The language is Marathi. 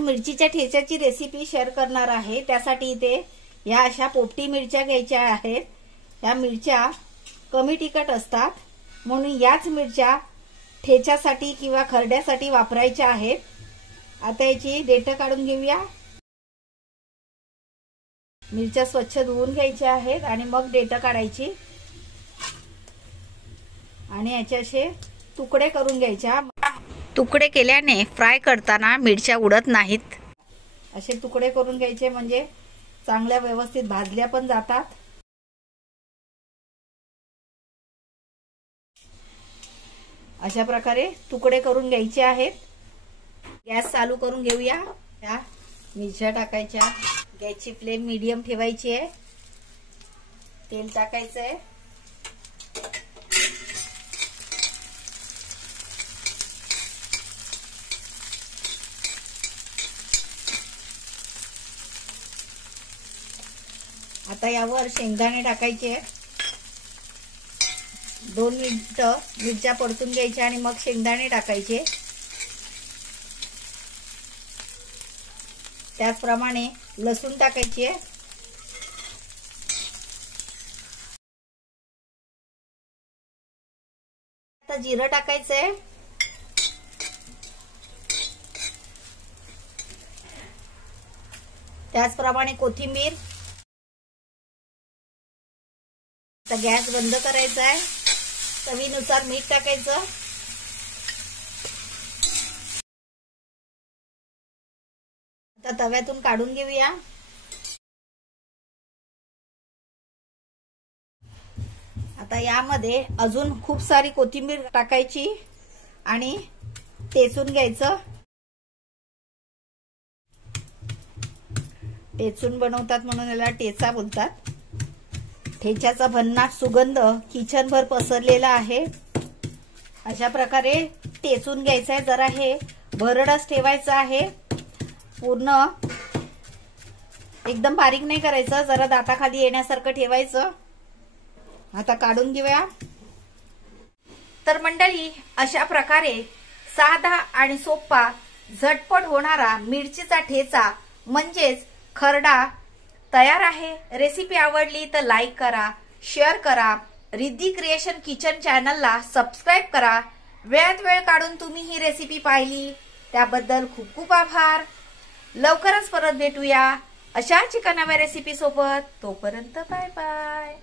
आज मिरचीच्या ठेच्याची रेसिपी शेअर करणार आहे। त्यासाठी इथे या अशा पोपटी मिरच्या घ्यायच्या आहेत। या मिरच्या कमी तिखट असतात म्हणून याच मिरच्या ठेच्यासाठी किंवा खरड्यासाठी वापरायच्या आहेत। आता याची देठ काढून घेऊया। मिरच्या स्वच्छ धुवून घ्यायच्या आहेत आणि मग देठ काढायची आणि याचे असे तुकडे करून घ्यायच्या। तुकडे केल्याने फ्राय करताना मिरच्या उडत नाहीत। असे तुकडे करून घ्यायचे म्हणजे चांगल्या व्यवस्थित भाजल्या पण जातात। अशा प्रकारे तुकडे करून घ्यायचे आहेत। गॅस चालू करून घेऊया। या मिरच्या टाकायच्या। गॅसची फ्लेम मीडियम ठेवायची आहे। तेल टाकायचं आहे। आता यावर शेंगदाणे टाकायचे। 2 मिनिटं मिरच्या परतून घ्यायच्या आणि मग शेंगदाणे टाकायचे। त्याचप्रमाणे लसूण टाकायचे। आता जिरं टाकायचंय। त्याचप्रमाणे कोथिंबीर। आता गॅस बंद करायचा आहे। चवीनुसार मीठ टाकायचं। आता तव्यातून काढून घेऊया। आता यामध्ये अजून खूप सारी कोथिंबीर टाकायची आणि टेचून घ्यायचं। टेचून बनवतात म्हणून याला टेचा बोलतात। ठेच्याचा भन्नाट सुगंध किचनभर पसरलेला आहे। अशा प्रकारे टेचून घ्यायचं आहे। जरा हे भरडच ठेवायचं आहे। पूर्ण एकदम बारीक नाही करायचं, जरा दाताखाली येण्यासारखं ठेवायचं। आता काढून घेऊया। तर मंडळी, अशा प्रकारे साधा आणि सोपा झटपट होणारा मिरचीचा ठेचा म्हणजेच खरडा तयार आहे। रेसिपी आवडली तर लाईक करा, शेअर करा। रिद्धी क्रिएशन किचन चॅनलला सबस्क्राइब करा। वेळात वेळ काढून तुम्ही ही रेसिपी पाहिली त्याबद्दल खूप खूप आभार। लवकरच परत भेटूया अशाच एका नव्या रेसिपी सोबत। तोपर्यंत बाय बाय।